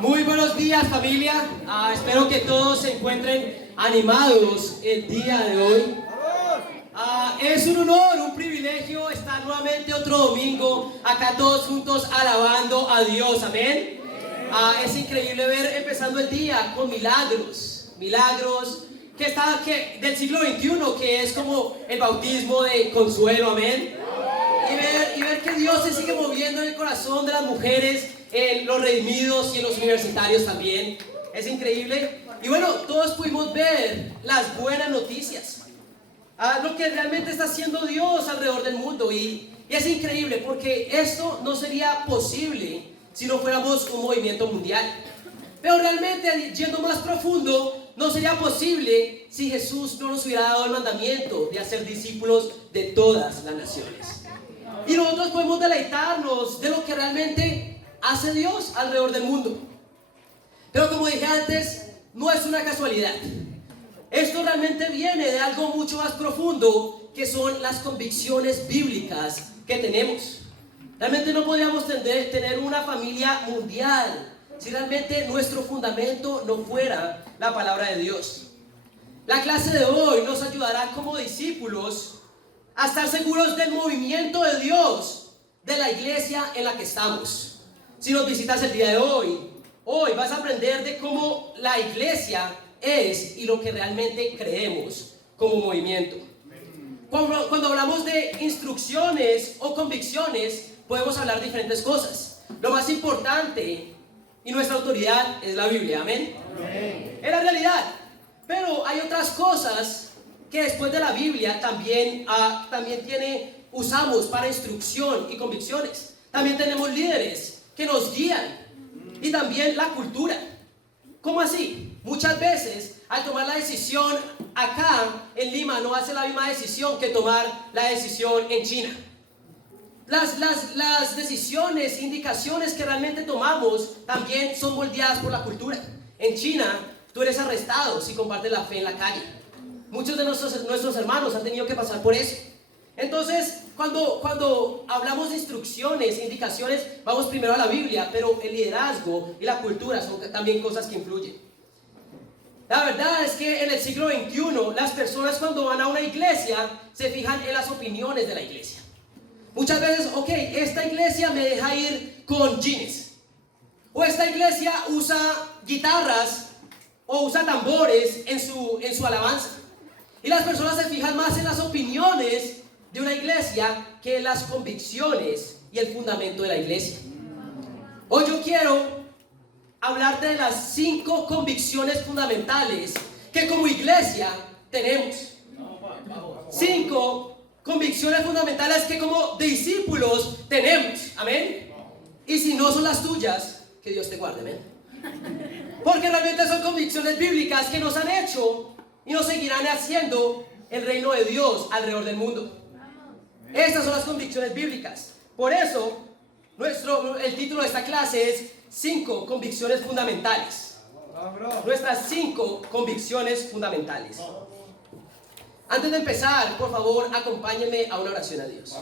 Muy buenos días, familia. Espero que todos se encuentren animados el día de hoy. Es un honor, un privilegio estar nuevamente otro domingo acá todos juntos alabando a Dios. Amén. Es increíble ver empezando el día con milagros que del siglo XXI, que es como el bautismo de consuelo. Amén. Y ver que Dios se sigue moviendo en el corazón de las mujeres, en los redimidos y en los universitarios también. Es increíble. Y bueno, todos pudimos ver las buenas noticias, lo que realmente está haciendo Dios alrededor del mundo. Y es increíble porque esto no sería posible si no fuéramos un movimiento mundial. Pero realmente, yendo más profundo, no sería posible si Jesús no nos hubiera dado el mandamiento de hacer discípulos de todas las naciones. Y nosotros podemos deleitarnos de lo que realmente hace Dios alrededor del mundo. Pero como dije antes, no es una casualidad. Esto realmente viene de algo mucho más profundo, que son las convicciones bíblicas que tenemos. Realmente no podríamos tener una familia mundial si realmente nuestro fundamento no fuera la palabra de Dios. La clase de hoy nos ayudará como discípulos a estar seguros del movimiento de Dios, de la iglesia en la que estamos. Si nos visitas el día de hoy vas a aprender de cómo la iglesia es y lo que realmente creemos como movimiento. Cuando hablamos de instrucciones o convicciones, podemos hablar de diferentes cosas. Lo más importante y nuestra autoridad es la Biblia. Amén. Es la realidad. Pero hay otras cosas que después de la Biblia también usamos para instrucción y convicciones. También tenemos líderes que nos guían, y también la cultura. ¿Cómo así? Muchas veces al tomar la decisión acá en Lima no hace la misma decisión que tomar la decisión en China. Las decisiones, indicaciones que realmente tomamos también son moldeadas por la cultura. En China tú eres arrestado si compartes la fe en la calle. Muchos de nuestros hermanos han tenido que pasar por eso. Entonces, cuando hablamos de instrucciones, indicaciones, vamos primero a la Biblia, pero el liderazgo y la cultura son también cosas que influyen. La verdad es que en el siglo XXI, las personas cuando van a una iglesia se fijan en las opiniones de la iglesia. Muchas veces, esta iglesia me deja ir con jeans, o esta iglesia usa guitarras o usa tambores en su alabanza. Y las personas se fijan más en las opiniones de una iglesia que en las convicciones y el fundamento de la iglesia. Hoy yo quiero hablarte de las 5 convicciones fundamentales que como iglesia tenemos. 5 convicciones fundamentales que como discípulos tenemos. Amén. Y si no son las tuyas, que Dios te guarde. Amén. Porque realmente son convicciones bíblicas que nos han hecho y nos seguirán haciendo el reino de Dios alrededor del mundo. Estas son las convicciones bíblicas. Por eso, el título de esta clase es 5 convicciones fundamentales. Nuestras 5 convicciones fundamentales. Antes de empezar, por favor, acompáñenme a una oración a Dios.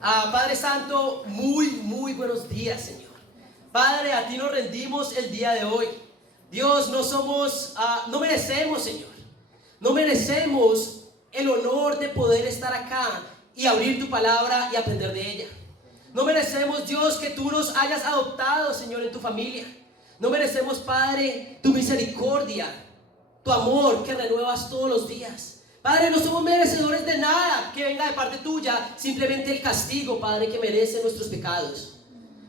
Padre Santo, muy buenos días, Señor. Padre, a ti nos rendimos el día de hoy. Dios, no merecemos, Señor. No merecemos el honor de poder estar acá y abrir tu palabra y aprender de ella. No merecemos, Dios, que tú nos hayas adoptado, Señor, en tu familia. No merecemos, Padre, tu misericordia, tu amor que renuevas todos los días. Padre, no somos merecedores de nada que venga de parte tuya, simplemente el castigo, Padre, que merecen nuestros pecados.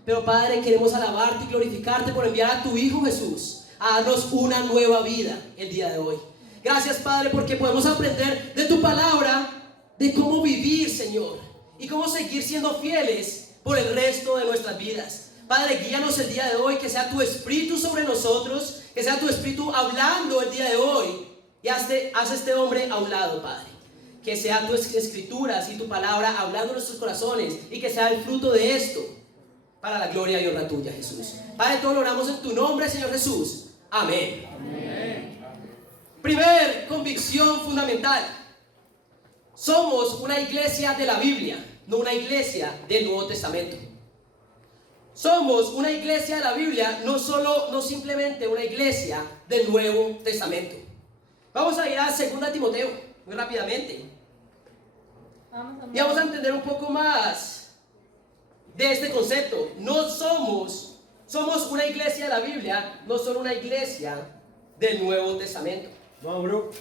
Pero, Padre, queremos alabarte y glorificarte por enviar a tu Hijo Jesús a darnos una nueva vida el día de hoy. Gracias, Padre, porque podemos aprender de tu palabra, de cómo vivir, Señor, y cómo seguir siendo fieles por el resto de nuestras vidas. Padre, guíanos el día de hoy, que sea tu Espíritu sobre nosotros, que sea tu Espíritu hablando el día de hoy, y haz este hombre a un lado, Padre. Que sea tus escrituras y tu palabra hablando en nuestros corazones, y que sea el fruto de esto para la gloria y honra tuya, Jesús. Padre, todo lo oramos en tu nombre, Señor Jesús. Amén. Amén. Primer convicción fundamental: somos una iglesia de la Biblia, no una iglesia del Nuevo Testamento. somos una iglesia de la Biblia, no simplemente una iglesia del Nuevo Testamento. Vamos a ir a 2 Timoteo, muy rápidamente. Y vamos a entender un poco más de este concepto. Somos una iglesia de la Biblia, no solo una iglesia del Nuevo Testamento. Vamos, bro.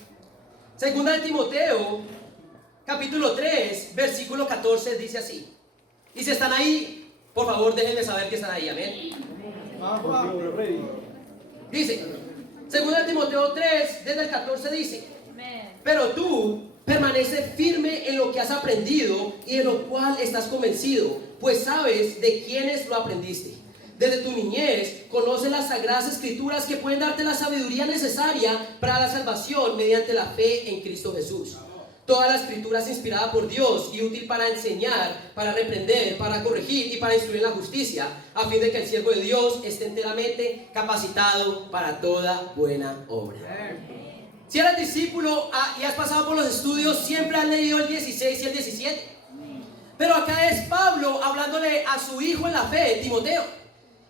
2 Timoteo, capítulo 3, versículo 14, dice así. Y si están ahí, por favor, déjenme saber que están ahí, amén. Dice, 2 Timoteo 3, desde el 14 dice: pero tú permanece firme en lo que has aprendido y en lo cual estás convencido, pues sabes de quiénes lo aprendiste. Desde tu niñez conoces las sagradas escrituras que pueden darte la sabiduría necesaria para la salvación mediante la fe en Cristo Jesús. Toda la escritura es inspirada por Dios y útil para enseñar, para reprender, para corregir y para instruir en la justicia, a fin de que el siervo de Dios esté enteramente capacitado para toda buena obra. Si eres discípulo y has pasado por los estudios, siempre has leído el 16 y el 17. Pero acá es Pablo hablándole a su hijo en la fe, Timoteo,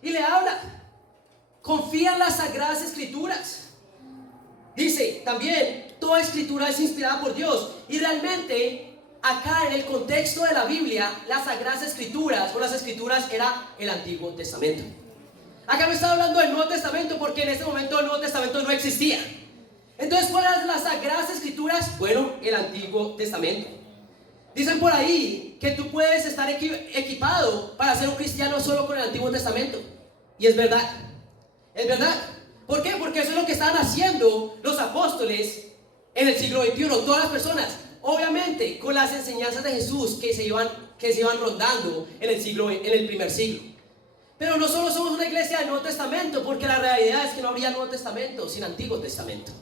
y le habla: confía en las sagradas escrituras. Dice también, toda escritura es inspirada por Dios. Y realmente, acá en el contexto de la Biblia, las sagradas escrituras o las escrituras era el Antiguo Testamento. Acá no está hablando del Nuevo Testamento porque en este momento el Nuevo Testamento no existía. Entonces, ¿cuáles eran las sagradas escrituras? Bueno, el Antiguo Testamento. Dicen por ahí que tú puedes estar equipado para ser un cristiano solo con el Antiguo Testamento. Y es verdad. Es verdad. ¿Por qué? Porque eso es lo que estaban haciendo los apóstoles en el siglo XXI. Todas las personas, obviamente, con las enseñanzas de Jesús que se iban rondando en el primer siglo. Pero no solo somos una iglesia del Nuevo Testamento, porque la realidad es que no habría Nuevo Testamento sin Antiguo Testamento.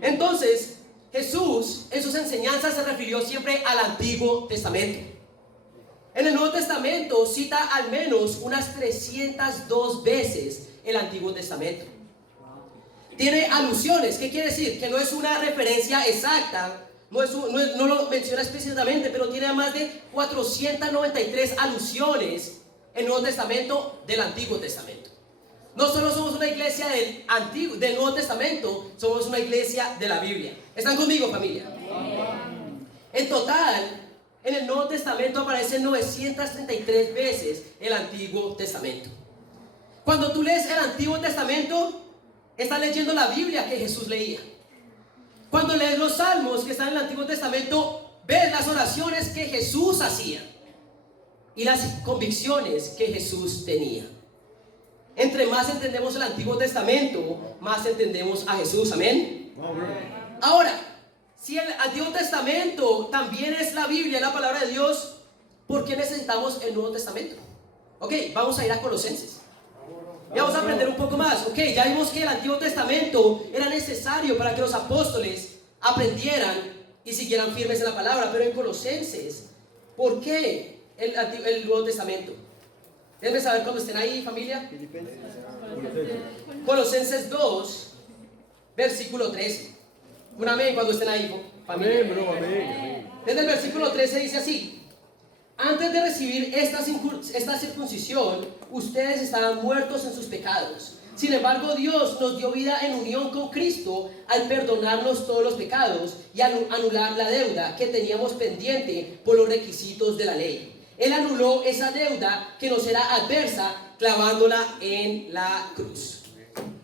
Entonces, Jesús en sus enseñanzas se refirió siempre al Antiguo Testamento. En el Nuevo Testamento cita al menos unas 302 veces el Antiguo Testamento. Tiene alusiones. ¿Qué quiere decir? Que no es una referencia exacta, no lo menciona explícitamente, pero tiene más de 493 alusiones en el Nuevo Testamento del Antiguo Testamento. No solo somos una iglesia del Nuevo Testamento, somos una iglesia de la Biblia. ¿Están conmigo, familia? En total, en el Nuevo Testamento aparecen 933 veces el Antiguo Testamento. Cuando tú lees el Antiguo Testamento, estás leyendo la Biblia que Jesús leía. Cuando lees los salmos que están en el Antiguo Testamento, ves las oraciones que Jesús hacía y las convicciones que Jesús tenía. Entre más entendemos el Antiguo Testamento, más entendemos a Jesús. Amén. Ahora, si el Antiguo Testamento también es la Biblia, la palabra de Dios, ¿por qué necesitamos el Nuevo Testamento? Ok, vamos a ir a Colosenses. Y vamos a aprender un poco más. Ok, ya vimos que el Antiguo Testamento era necesario para que los apóstoles aprendieran y siguieran firmes en la palabra. Pero en Colosenses, ¿por qué el Nuevo Testamento? Déjenme saber cuando estén ahí, familia. Colosenses 2, versículo 13. Un amén cuando estén ahí, familia. Amén, bro, amén. Desde el versículo 13 dice así: antes de recibir esta circuncisión, ustedes estaban muertos en sus pecados. Sin embargo, Dios nos dio vida en unión con Cristo al perdonarnos todos los pecados y al anular la deuda que teníamos pendiente por los requisitos de la ley. Él anuló esa deuda que nos era adversa, clavándola en la cruz.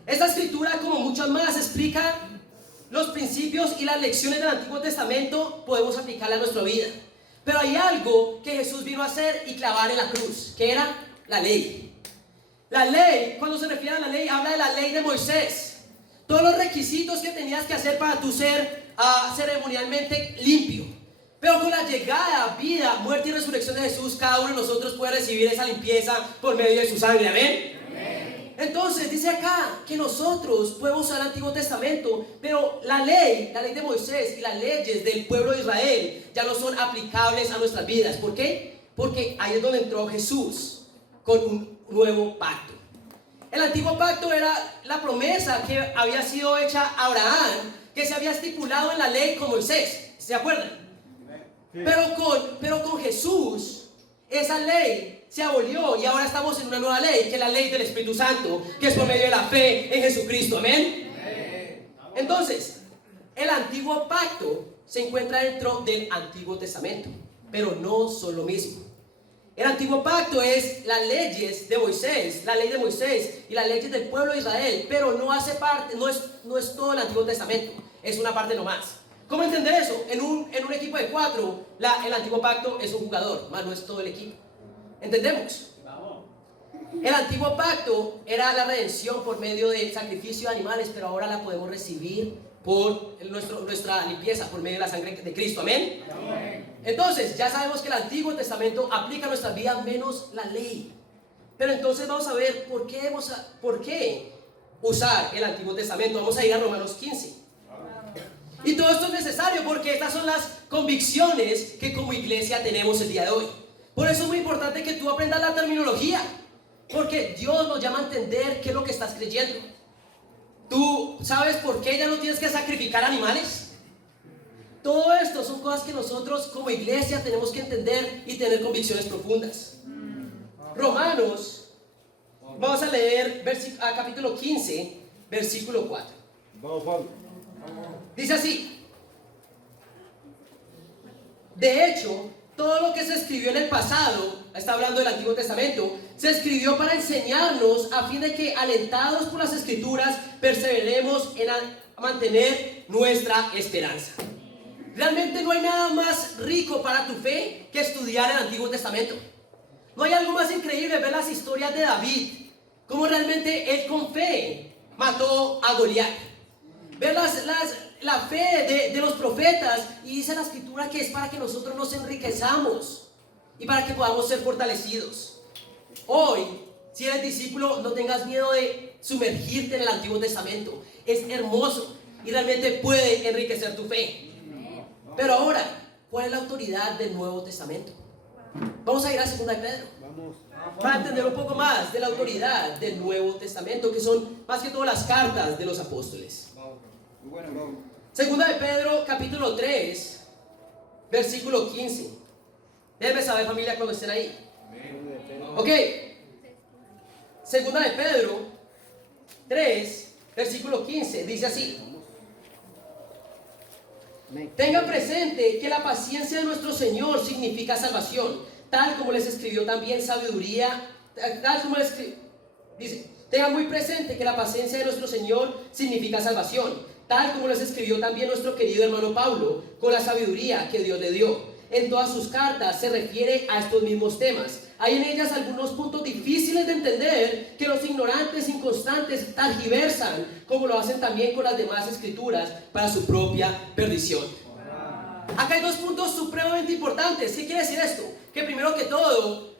Esta escritura, como muchas más, explica los principios y las lecciones del Antiguo Testamento. Podemos aplicarla a nuestra vida. Pero hay algo que Jesús vino a hacer y clavar en la cruz, que era la ley. La ley, cuando se refiere a la ley, habla de la ley de Moisés. Todos los requisitos que tenías que hacer para tú ser ceremonialmente limpio. Pero con la llegada, vida, muerte y resurrección de Jesús, cada uno de nosotros puede recibir esa limpieza por medio de su sangre. ¿Amén? Amén. Entonces dice acá que nosotros podemos usar el Antiguo Testamento, pero la ley de Moisés y las leyes del pueblo de Israel ya no son aplicables a nuestras vidas. ¿Por qué? Porque ahí es donde entró Jesús con un nuevo pacto. El antiguo pacto era la promesa que había sido hecha a Abraham, que se había estipulado en la ley con Moisés. ¿Se acuerdan? Sí. Pero con Jesús, esa ley se abolió y ahora estamos en una nueva ley, que es la ley del Espíritu Santo, que es por medio de la fe en Jesucristo. Amén. Entonces, el antiguo pacto se encuentra dentro del Antiguo Testamento, pero no son lo mismo. El antiguo pacto es las leyes de Moisés, la ley de Moisés y las leyes del pueblo de Israel, pero no hace parte, no es todo el Antiguo Testamento, es una parte nomás. ¿Cómo entender eso? En un equipo de 4, el antiguo pacto es un jugador, más no es todo el equipo. ¿Entendemos? El antiguo pacto era la redención por medio del sacrificio de animales, pero ahora la podemos recibir por nuestra limpieza, por medio de la sangre de Cristo. ¿Amén? Entonces, ya sabemos que el Antiguo Testamento aplica a nuestras vidas menos la ley. Pero entonces vamos a ver por qué usar el Antiguo Testamento. Vamos a ir a Romanos 15. Y todo esto es necesario porque estas son las convicciones que como iglesia tenemos el día de hoy. Por eso es muy importante que tú aprendas la terminología, porque Dios nos llama a entender qué es lo que estás creyendo. ¿Tú sabes por qué ya no tienes que sacrificar animales? Todo esto son cosas que nosotros como iglesia tenemos que entender y tener convicciones profundas. Romanos, vamos a leer capítulo 15, versículo 4. Dice así: de hecho, todo lo que se escribió en el pasado, está hablando del Antiguo Testamento, se escribió para enseñarnos a fin de que, alentados por las Escrituras, perseveremos en mantener nuestra esperanza. Realmente no hay nada más rico para tu fe que estudiar el Antiguo Testamento. No hay algo más increíble ver las historias de David, cómo realmente él con fe mató a Goliat. Ver la fe de los profetas, y dice la Escritura que es para que nosotros nos enriquezamos y para que podamos ser fortalecidos. Hoy, si eres discípulo, no tengas miedo de sumergirte en el Antiguo Testamento. Es hermoso y realmente puede enriquecer tu fe. Pero ahora, ¿cuál es la autoridad del Nuevo Testamento? Vamos a ir a 2 de Pedro para entender un poco más de la autoridad del Nuevo Testamento, que son más que todo las cartas de los apóstoles. 2 de Pedro, capítulo 3, versículo 15. Déjenme saber, familia, cuando estén ahí. Ok. 2 de Pedro 3, versículo 15, dice así: tengan presente que la paciencia de nuestro Señor significa salvación, tal como les escribió también sabiduría, dice, tengan muy presente que la paciencia de nuestro Señor significa salvación, tal como les escribió también nuestro querido hermano Pablo, con la sabiduría que Dios le dio. En todas sus cartas se refiere a estos mismos temas. Hay en ellas algunos puntos difíciles de entender que los ignorantes inconstantes tergiversan, como lo hacen también con las demás escrituras, para su propia perdición. Acá hay dos puntos supremamente importantes. ¿Qué quiere decir esto? Que primero que todo,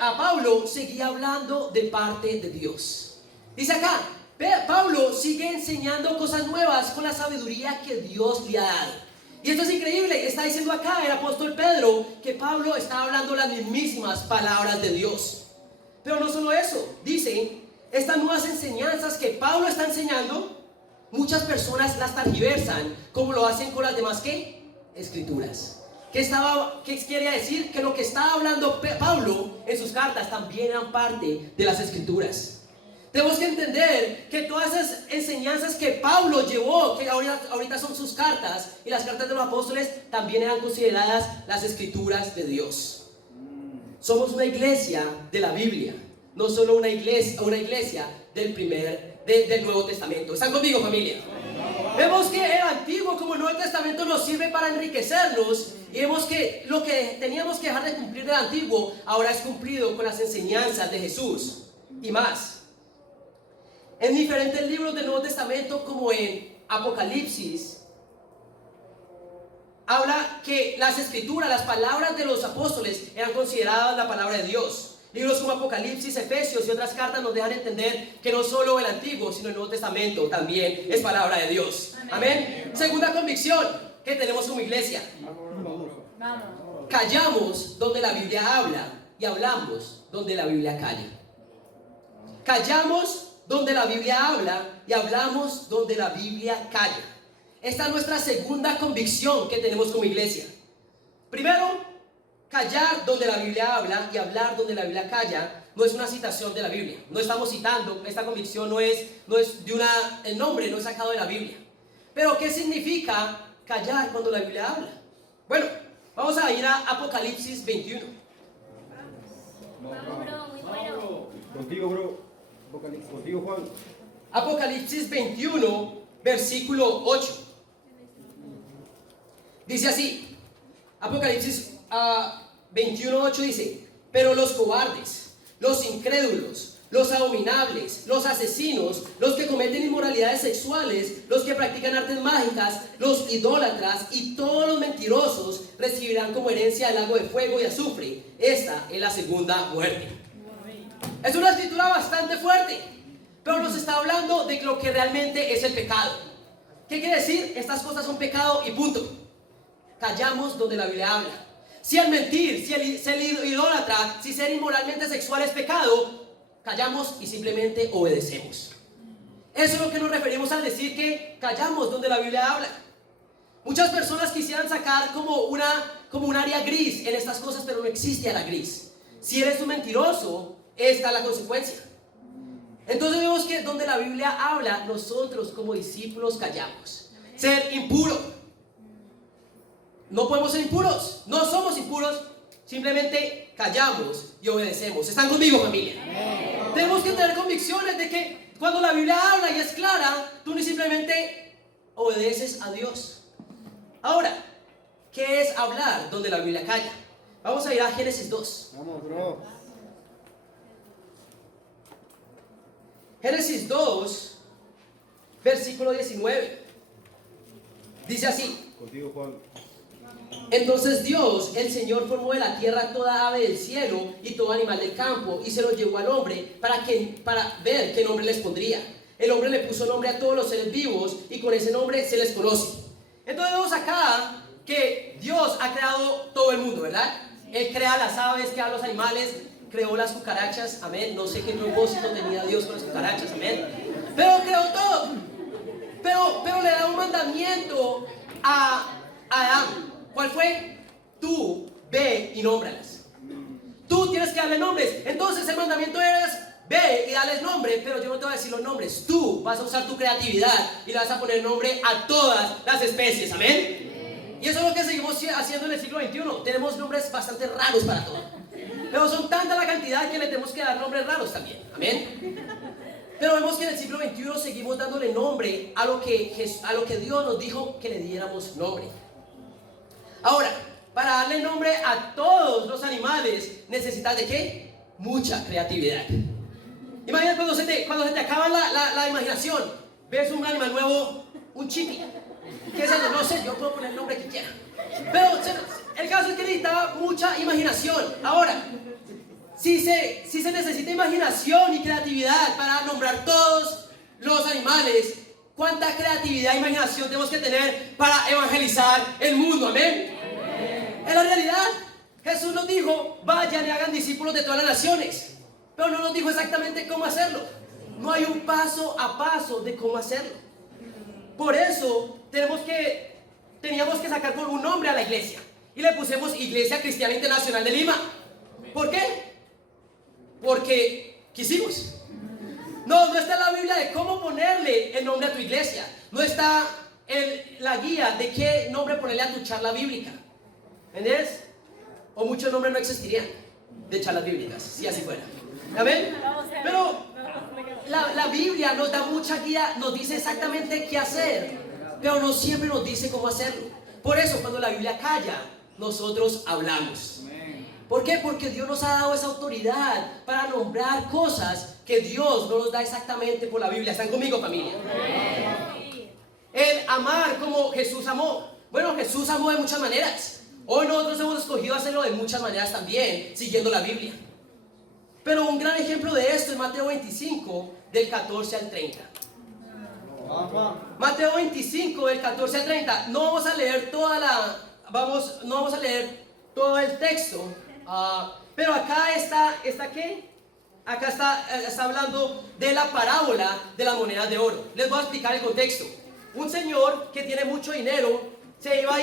a Pablo seguía hablando de parte de Dios. Dice acá, Pablo sigue enseñando cosas nuevas con la sabiduría que Dios le ha dado. Y esto es increíble. Está diciendo acá el apóstol Pedro que Pablo está hablando las mismísimas palabras de Dios. Pero no solo eso, dice, estas nuevas enseñanzas que Pablo está enseñando, muchas personas las tergiversan, como lo hacen con las demás ¿qué? Escrituras. ¿Qué quiere decir? Que lo que estaba hablando Pablo en sus cartas también eran parte de las escrituras. Tenemos que entender que todas esas enseñanzas que Pablo llevó, que ahorita son sus cartas, y las cartas de los apóstoles, también eran consideradas las escrituras de Dios. Somos una iglesia de la Biblia, no solo una iglesia del Nuevo Testamento. ¿Están conmigo, familia? Vemos que el Antiguo como el Nuevo Testamento nos sirve para enriquecernos, y vemos que lo que teníamos que dejar de cumplir del Antiguo ahora es cumplido con las enseñanzas de Jesús y más. En diferentes libros del Nuevo Testamento, como en Apocalipsis, habla que las escrituras, las palabras de los apóstoles eran consideradas la palabra de Dios. Libros como Apocalipsis, Efesios y otras cartas nos dejan entender que no solo el Antiguo, sino el Nuevo Testamento también es palabra de Dios. Amén. Segunda convicción que tenemos como iglesia: callamos donde la Biblia habla y hablamos donde la Biblia calla. Callamos donde la Biblia habla y hablamos donde la Biblia calla. Esta es nuestra segunda convicción que tenemos como iglesia. Primero, callar donde la Biblia habla y hablar donde la Biblia calla no es una citación de la Biblia. No estamos citando, esta convicción no es el nombre no es sacado de la Biblia. Pero ¿qué significa callar cuando la Biblia habla? Bueno, vamos a ir a Apocalipsis 21. Vamos, bro, muy bueno. Contigo, bro. Contigo, Juan. Apocalipsis 21, versículo 8. Dice así, Apocalipsis 21, 8 dice: pero los cobardes, los incrédulos, los abominables, los asesinos, los que cometen inmoralidades sexuales, los que practican artes mágicas, los idólatras y todos los mentirosos recibirán como herencia el lago de fuego y azufre. Esta es la segunda muerte. Es una escritura bastante fuerte, pero nos está hablando de lo que realmente es el pecado. ¿Qué quiere decir? Estas cosas son pecado y punto. Callamos donde la Biblia habla. Si el mentir, si el ser idólatra, si ser inmoralmente sexual es pecado, callamos y simplemente obedecemos. Eso es lo que nos referimos al decir que callamos donde la Biblia habla. Muchas personas quisieran sacar como un área gris en estas cosas, pero no existe área gris. Si eres un mentiroso, esta es la consecuencia. Entonces vemos que donde la Biblia habla, nosotros como discípulos callamos. Ser impuro. No podemos ser impuros, no somos impuros, simplemente callamos y obedecemos. ¿Están conmigo, familia? Amén. Tenemos que tener convicciones de que cuando la Biblia habla y es clara, tú ni simplemente obedeces a Dios. Ahora, ¿qué es hablar donde la Biblia calla? Vamos a ir a Génesis 2. Vamos, bro. Génesis 2, versículo 19. Dice así: Contigo, Juan. entonces Dios, el Señor, formó de la tierra toda ave del cielo y todo animal del campo y se los llevó al hombre para ver qué nombre les pondría. El hombre le puso nombre a todos los seres vivos y con ese nombre se les conoce. Entonces vemos acá que Dios ha creado todo el mundo, ¿verdad? Él crea las aves, crea los animales, creó las cucarachas, amén. No sé qué propósito tenía Dios con las cucarachas, amén. Pero creó todo. Pero le da un mandamiento a Adán. ¿Cuál fue? Tú ve y nómbralas. Tú tienes que darle nombres. Entonces el mandamiento es: ve y dales nombre, pero yo no te voy a decir los nombres. Tú vas a usar tu creatividad y le vas a poner nombre a todas las especies, amén. Y eso es lo que seguimos haciendo en el siglo XXI. Tenemos nombres bastante raros para todo, pero son tanta la cantidad que le tenemos que dar nombres raros también, amén. Pero vemos que en el siglo XXI seguimos dándole nombre a lo que Dios nos dijo que le diéramos nombre. Ahora, para darle nombre a todos los animales necesitas ¿de qué? Mucha creatividad. Imagina cuando se te acaba la imaginación. Ves un animal nuevo, un chipi. ¿Qué es eso? No sé, yo puedo poner el nombre que quiera. Pero el caso es que necesitaba mucha imaginación. Ahora, si se necesita imaginación y creatividad para nombrar todos los animales, ¿cuánta creatividad e imaginación tenemos que tener para evangelizar el mundo? Amén. Es la realidad. Jesús nos dijo: vayan y hagan discípulos de todas las naciones. Pero no nos dijo exactamente cómo hacerlo. No hay un paso a paso de cómo hacerlo. Por eso teníamos que sacar por un nombre a la iglesia. Y le pusimos Iglesia Cristiana Internacional de Lima. ¿Por qué? Porque quisimos. No está en la Biblia de cómo ponerle el nombre a tu iglesia. No está en la guía de qué nombre ponerle a tu charla bíblica. ¿Entiendes? O muchos nombres no existirían de charlas bíblicas, si así fuera. ¿Amén? Pero la Biblia nos da mucha guía, nos dice exactamente qué hacer, pero no siempre nos dice cómo hacerlo. Por eso cuando la Biblia calla, nosotros hablamos. ¿Por qué? Porque Dios nos ha dado esa autoridad para nombrar cosas que Dios no nos da exactamente por la Biblia. ¿Están conmigo, familia? El amar como Jesús amó. Bueno, Jesús amó de muchas maneras. Hoy nosotros hemos escogido hacerlo de muchas maneras también, siguiendo la Biblia. Pero un gran ejemplo de esto es Mateo 25, del 14 al 30. Mateo 25, del 14 al 30. No vamos a leer no vamos a leer todo el texto. Pero acá está ¿qué? Acá está hablando de la parábola de las monedas de oro. Les voy a explicar el contexto. Un señor que tiene mucho dinero se iba a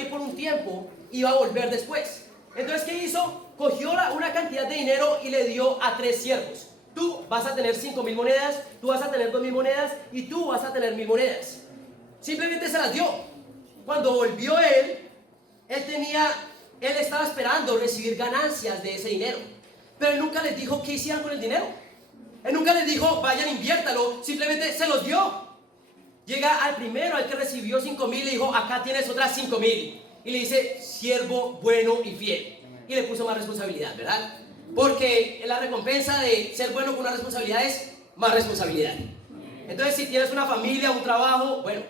ir por un tiempo y iba a volver después. Entonces, ¿qué hizo? Cogió una cantidad de dinero y le dio a 3 siervos. Tú vas a tener 5.000 monedas, tú vas a tener 2.000 monedas y tú vas a tener 1.000 monedas. Simplemente se las dio. Cuando volvió él estaba esperando recibir ganancias de ese dinero. Pero él nunca les dijo qué hicieran con el dinero. Él nunca les dijo, vayan, inviértalo. Simplemente se los dio. Llega al primero, al que recibió 5.000, le dijo, acá tienes otras 5.000. Y le dice, siervo bueno y fiel. Y le puso más responsabilidad, ¿verdad? Porque la recompensa de ser bueno con una responsabilidad es más responsabilidad. Entonces, si tienes una familia, un trabajo, bueno,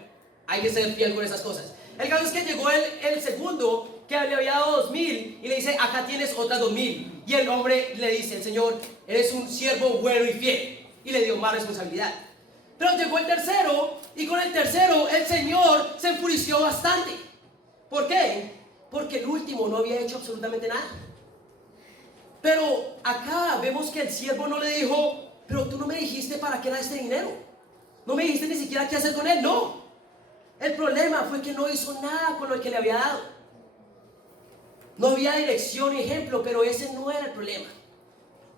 hay que ser fiel con esas cosas. El caso es que llegó el segundo, que le había dado 2.000, y le dice, acá tienes otras 2.000. Y el hombre le dice, el Señor, eres un siervo bueno y fiel. Y le dio más responsabilidad. Pero llegó el tercero, y con el tercero el Señor se enfureció bastante. ¿Por qué? Porque el último no había hecho absolutamente nada. Pero acá vemos que el siervo no le dijo, pero tú no me dijiste para qué era este dinero. No me dijiste ni siquiera qué hacer con él. No. El problema fue que no hizo nada con lo que le había dado. No había dirección y ejemplo, pero ese no era el problema.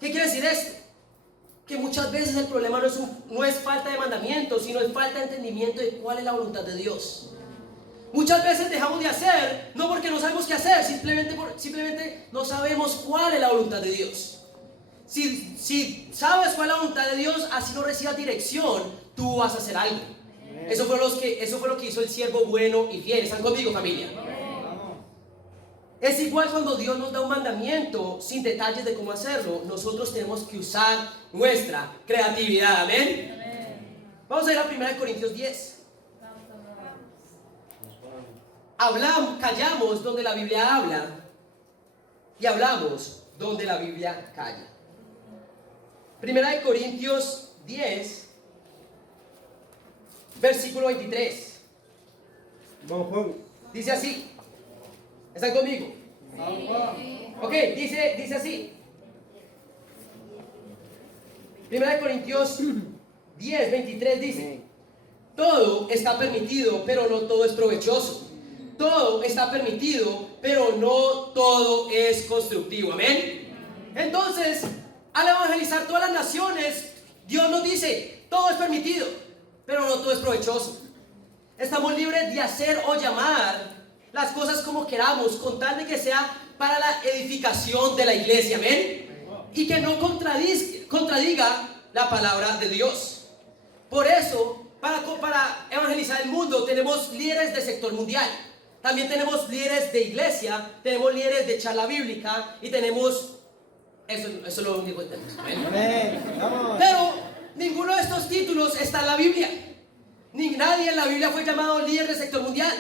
¿Qué quiere decir esto? Que muchas veces el problema no es falta de mandamientos, sino es falta de entendimiento de cuál es la voluntad de Dios. Muchas veces dejamos de hacer, no porque no sabemos qué hacer, simplemente no sabemos cuál es la voluntad de Dios. Si sabes cuál es la voluntad de Dios, así no recibas dirección, tú vas a hacer algo. Eso fue lo que hizo el siervo bueno y fiel. ¿Están conmigo, familia? Es igual cuando Dios nos da un mandamiento sin detalles de cómo hacerlo, nosotros tenemos que usar nuestra creatividad. ¿Amén? Vamos a ir a 1 Corintios 10. Callamos donde la Biblia habla y hablamos donde la Biblia calla. 1 Corintios 10, versículo 23. Vamos, Juan. Dice así. ¿Están conmigo? Ok, dice así. 1 Corintios 10, 23 dice: todo está permitido, pero no todo es provechoso. Todo está permitido, pero no todo es constructivo. Amén. Entonces, al evangelizar todas las naciones, Dios nos dice: todo es permitido, pero no todo es provechoso. Estamos libres de hacer o llamar las cosas como queramos, con tal de que sea para la edificación de la iglesia. Amén. Y que no contradiga la palabra de Dios. Por eso, para evangelizar el mundo, tenemos líderes del sector mundial. También tenemos líderes de iglesia, tenemos líderes de charla bíblica y tenemos... Eso es lo único que tenemos. Amén. Pero ninguno de estos títulos está en la Biblia. Nadie en la Biblia fue llamado líder del sector mundial.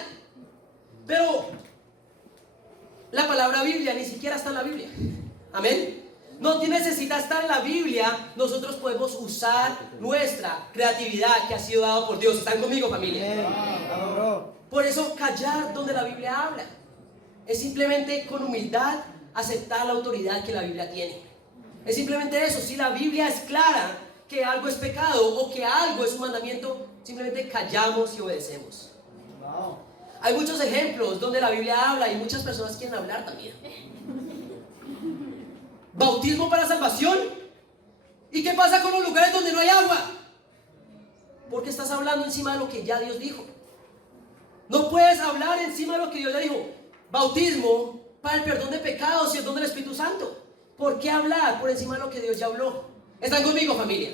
Pero la palabra Biblia ni siquiera está en la Biblia. Amén. No necesita estar en la Biblia. Nosotros podemos usar nuestra creatividad que ha sido dada por Dios. ¿Están conmigo, familia? Por eso callar donde la Biblia habla es simplemente con humildad aceptar la autoridad que la Biblia tiene. Es simplemente eso. Si la Biblia es clara que algo es pecado o que algo es un mandamiento, simplemente callamos y obedecemos. Hay muchos ejemplos donde la Biblia habla y muchas personas quieren hablar también. Bautismo para salvación. ¿Y qué pasa con los lugares donde no hay agua? Porque estás hablando encima de lo que ya Dios dijo. No puedes hablar encima de lo que Dios ya dijo. Bautismo para el perdón de pecados y el don del Espíritu Santo. ¿Por qué hablar por encima de lo que Dios ya habló? ¿Están conmigo, familia?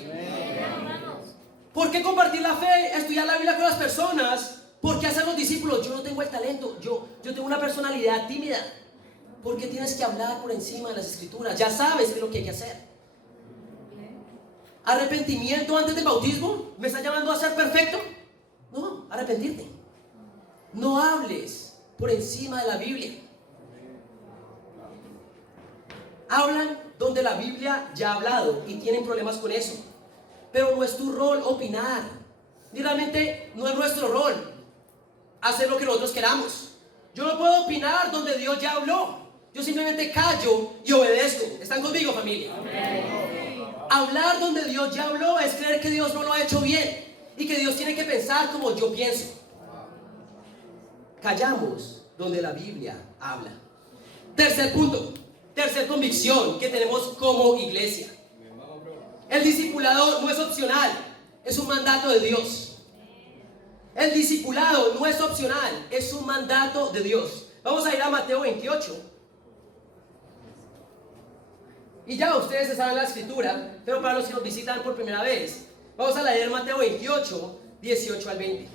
¿Por qué compartir la fe, estudiar la Biblia con las personas? ¿Por qué hacer los discípulos? Yo no tengo el talento, yo tengo una personalidad tímida. ¿Por qué tienes que hablar por encima de las escrituras? Ya sabes qué es lo que hay que hacer. ¿Arrepentimiento antes del bautismo? ¿Me está llamando a ser perfecto? No, arrepentirte. No hables por encima de la Biblia. Hablan donde la Biblia ya ha hablado y tienen problemas con eso. Pero no es tu rol opinar. Y realmente no es nuestro rol hacer lo que nosotros queramos. Yo no puedo opinar donde Dios ya habló. Yo simplemente callo y obedezco. ¿Están conmigo, familia? Amén. Hablar donde Dios ya habló es creer que Dios no lo ha hecho bien y que Dios tiene que pensar como yo pienso. Callamos donde la Biblia habla. Tercer punto, tercer convicción que tenemos como iglesia. El discipulado no es opcional, es un mandato de Dios. El discipulado no es opcional, es un mandato de Dios. Vamos a ir a Mateo 28. Y ya ustedes se saben la escritura, pero para los que nos visitan por primera vez, vamos a leer Mateo 28, 18 al 20.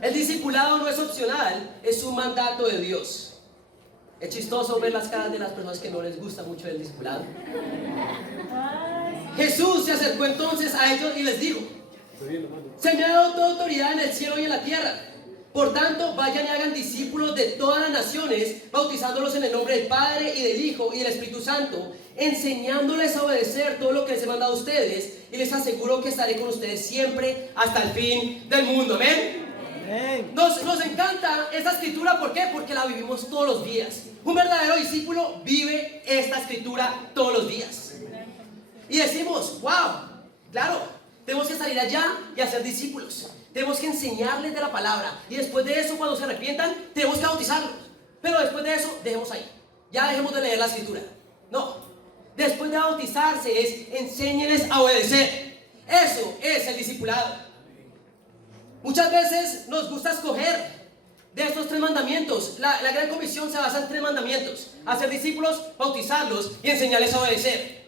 El discipulado no es opcional, es un mandato de Dios. Es chistoso ver las caras de las personas que no les gusta mucho el discipulado. Jesús se acercó entonces a ellos y les dijo: se me ha dado toda autoridad en el cielo y en la tierra. Por tanto, vayan y hagan discípulos de todas las naciones, bautizándolos en el nombre del Padre y del Hijo y del Espíritu Santo, enseñándoles a obedecer todo lo que les he mandado a ustedes, y les aseguro que estaré con ustedes siempre hasta el fin del mundo. Amén. Nos encanta esta escritura. ¿Por qué? Porque la vivimos todos los días. Un verdadero discípulo vive esta escritura todos los días. Y decimos: wow, claro, tenemos que salir allá y hacer discípulos. Tenemos que enseñarles de la palabra. Y después de eso, cuando se arrepientan, tenemos que bautizarlos. Pero después de eso, dejemos ahí. Ya dejemos de leer la escritura. No. Después de bautizarse es: enséñenles a obedecer. Eso es el discipulado. Muchas veces nos gusta escoger de estos 3 mandamientos. La gran comisión se basa en 3 mandamientos: hacer discípulos, bautizarlos y enseñarles a obedecer.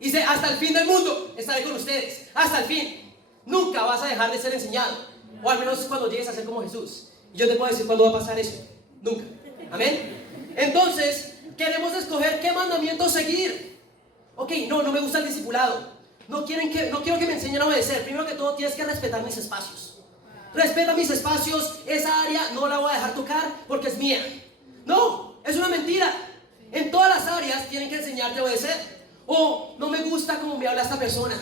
Dice: hasta el fin del mundo estaré con ustedes. Hasta el fin. Nunca vas a dejar de ser enseñado. O al menos cuando llegues a ser como Jesús. Y yo te puedo decir cuándo va a pasar eso. Nunca. Amén. Entonces, queremos escoger qué mandamientos seguir. Ok, no me gusta el discipulado. No quiero que me enseñen a obedecer. Primero que todo, tienes que respetar mis espacios. Respeta mis espacios. Esa área no la voy a dejar tocar porque es mía. No, es una mentira. En todas las áreas tienen que enseñarte a obedecer. O: no me gusta cómo me habla esta persona.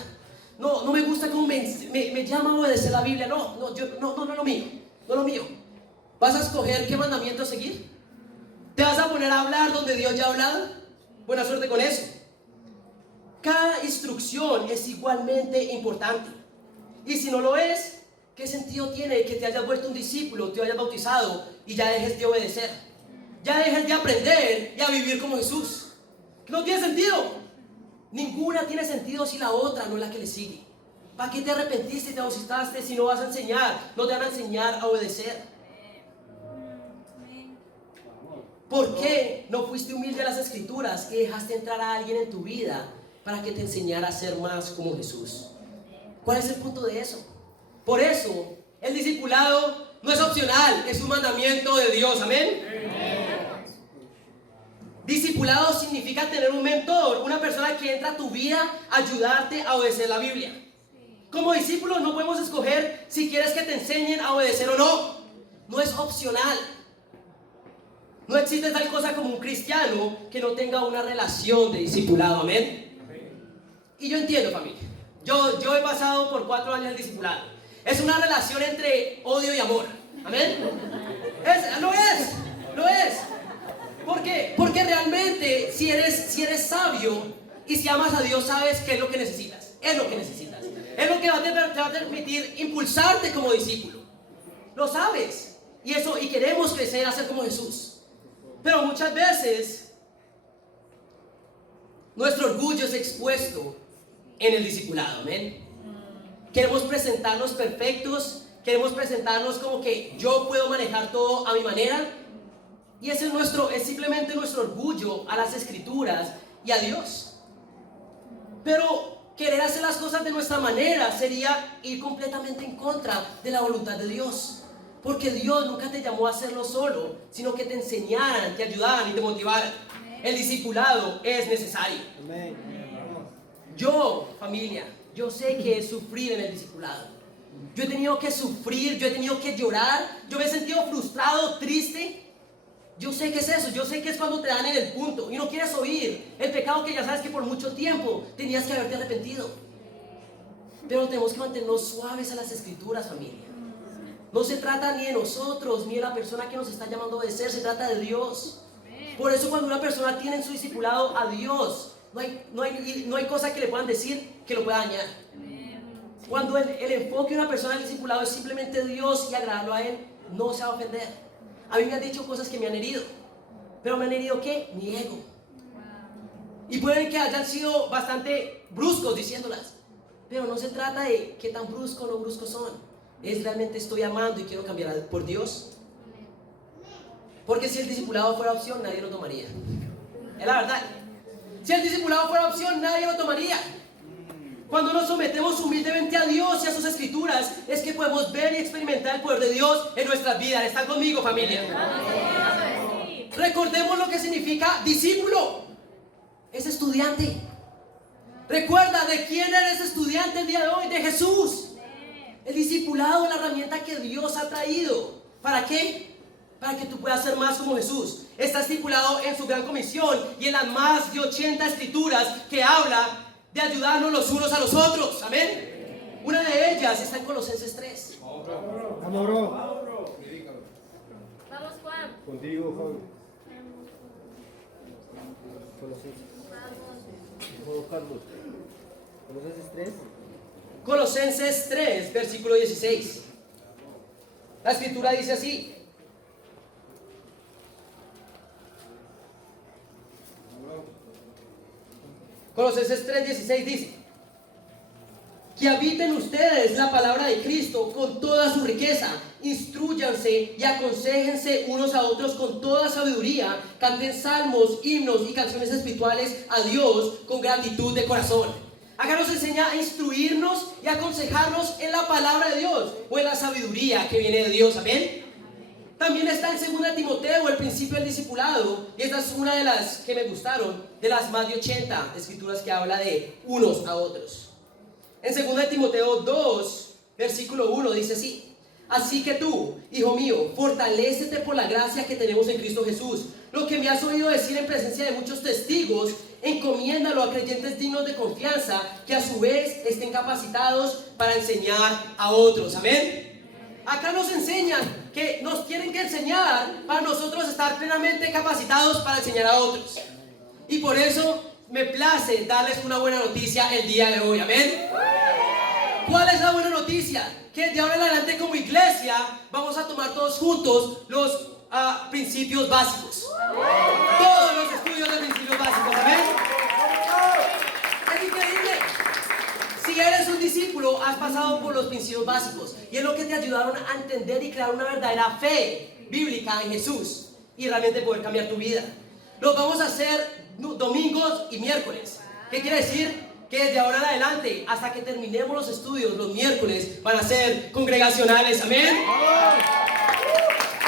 No me gusta cómo me llama a obedecer la Biblia. No es lo mío. No es lo mío. ¿Vas a escoger qué mandamiento seguir? ¿Te vas a poner a hablar donde Dios ya ha hablado? Buena suerte con eso. Cada instrucción es igualmente importante. Y si no lo es, ¿qué sentido tiene que te hayas vuelto un discípulo, te hayas bautizado y ya dejes de obedecer? Ya dejes de aprender y a vivir como Jesús. No tiene sentido. Ninguna tiene sentido si la otra no es la que le sigue. ¿Para qué te arrepentiste y te bautizaste si no vas a enseñar? No te van a enseñar a obedecer. ¿Por qué no fuiste humilde a las escrituras y dejaste entrar a alguien en tu vida para que te enseñara a ser más como Jesús? ¿Cuál es el punto de eso? Por eso, el discipulado no es opcional, es un mandamiento de Dios. Amén. Discipulado significa tener un mentor, una persona que entra a tu vida a ayudarte a obedecer la Biblia. Como discípulos no podemos escoger si quieres que te enseñen a obedecer o no. No es opcional. No existe tal cosa como un cristiano que no tenga una relación de discipulado. Amén. Y yo entiendo, familia. Yo he pasado por 4 años de discipulado. Es una relación entre odio y amor. Amén. Lo es. ¿Por qué? Porque realmente si eres sabio y si amas a Dios, sabes qué es lo que necesitas. Es lo que necesitas. Es lo que te va a permitir impulsarte como discípulo. Lo sabes. Y queremos crecer a ser como Jesús. Pero muchas veces nuestro orgullo es expuesto en el discipulado. Amén. Queremos presentarnos perfectos. Queremos presentarnos como que yo puedo manejar todo a mi manera. Y ese es simplemente nuestro orgullo a las escrituras y a Dios. Pero querer hacer las cosas de nuestra manera sería ir completamente en contra de la voluntad de Dios. Porque Dios nunca te llamó a hacerlo solo, sino que te enseñaran, te ayudaran y te motivaran. El discipulado es necesario. Yo, familia, yo sé que es sufrir en el discipulado. Yo he tenido que sufrir, yo he tenido que llorar, yo me he sentido frustrado, triste. Yo sé que es eso, yo sé que es cuando te dan en el punto y no quieres oír el pecado que ya sabes que por mucho tiempo tenías que haberte arrepentido. Pero tenemos que mantenernos suaves a las escrituras, familia. No se trata ni de nosotros, ni de la persona que nos está llamando a obedecer, se trata de Dios. Por eso cuando una persona tiene en su discipulado a Dios, no hay cosa que le puedan decir que lo pueda dañar. Cuando el enfoque de una persona en el discipulado es simplemente Dios y agradarlo a Él, no se va a ofender. A mí me han dicho cosas que me han herido. pero me han herido ¿qué? Mi ego. Y pueden que hayan sido bastante bruscos diciéndolas, pero no se trata de qué tan brusco o no bruscos son. Es realmente estoy amando y quiero cambiar por Dios. Porque si el discipulado fuera opción, nadie lo tomaría. Es la verdad. Si el discipulado fuera opción, nadie lo tomaría. Cuando nos sometemos humildemente a Dios y a sus escrituras, es que podemos ver y experimentar el poder de Dios en nuestras vidas. ¿Están conmigo, familia? Recordemos lo que significa discípulo. Es estudiante. Recuerda de quién eres estudiante el día de hoy, de Jesús. El discipulado es la herramienta que Dios ha traído. ¿Para qué? Para que tú puedas ser más como Jesús. Está estipulado en su gran comisión y en las más de 80 escrituras que habla de ayudarnos los unos a los otros. Amén. Una de ellas está en Colosenses 3. Vamos, bro. Vamos, Juan. Contigo, Juan. Vamos, Carlos. Colosenses 3. Colosenses 3, versículo 16. La escritura dice así: Colosenses 3:16 dice: que habiten ustedes la palabra de Cristo con toda su riqueza, instrúyanse y aconséjense unos a otros con toda sabiduría, canten salmos, himnos y canciones espirituales a Dios con gratitud de corazón. Acá nos enseña a instruirnos y aconsejarnos en la palabra de Dios o en la sabiduría que viene de Dios. Amén. También está en 2 Timoteo el principio del discipulado, y esta es una de las que me gustaron, de las más de 80 escrituras que habla de unos a otros. En 2 Timoteo 2, versículo 1 dice así: así que tú, hijo mío, fortalécete por la gracia que tenemos en Cristo Jesús. Lo que me has oído decir en presencia de muchos testigos, encomiéndalo a creyentes dignos de confianza, que a su vez estén capacitados para enseñar a otros. Amén. Acá nos enseñan que nos tienen que enseñar para nosotros estar plenamente capacitados para enseñar a otros. Y por eso me place darles una buena noticia el día de hoy. Amén. ¿Cuál es la buena noticia? Que de ahora en adelante como iglesia vamos a tomar todos juntos los principios básicos. Todos los estudios de principios básicos. Amén. Es increíble. Si eres un discípulo, has pasado por los principios básicos y es lo que te ayudaron a entender y crear una verdadera fe bíblica en Jesús y realmente poder cambiar tu vida. Los vamos a hacer domingos y miércoles. ¿Qué quiere decir? Que desde ahora en adelante, hasta que terminemos los estudios, los miércoles van a ser congregacionales. Amén.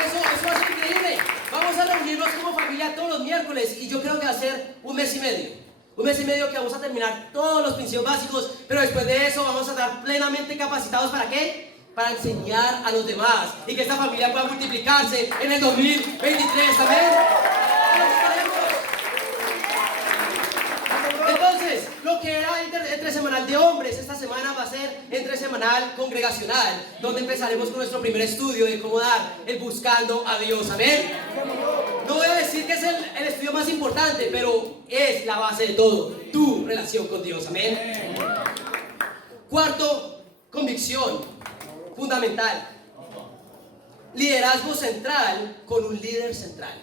Eso va a ser increíble. Vamos a reunirnos como familia todos los miércoles y yo creo que va a ser un mes y medio. Un mes y medio que vamos a terminar todos los principios básicos, pero después de eso vamos a estar plenamente capacitados ¿para qué? Para enseñar a los demás y que esta familia pueda multiplicarse en el 2023. Amén. Entonces, lo que era entre semanal de hombres, esta semana va a ser entre semanal congregacional, donde empezaremos con nuestro primer estudio de cómo dar el buscando a Dios. Amén. No voy a decir que es el estudio más importante, pero es la base de todo, tu relación con Dios. Amén. Cuarto, convicción fundamental: liderazgo central con un líder central.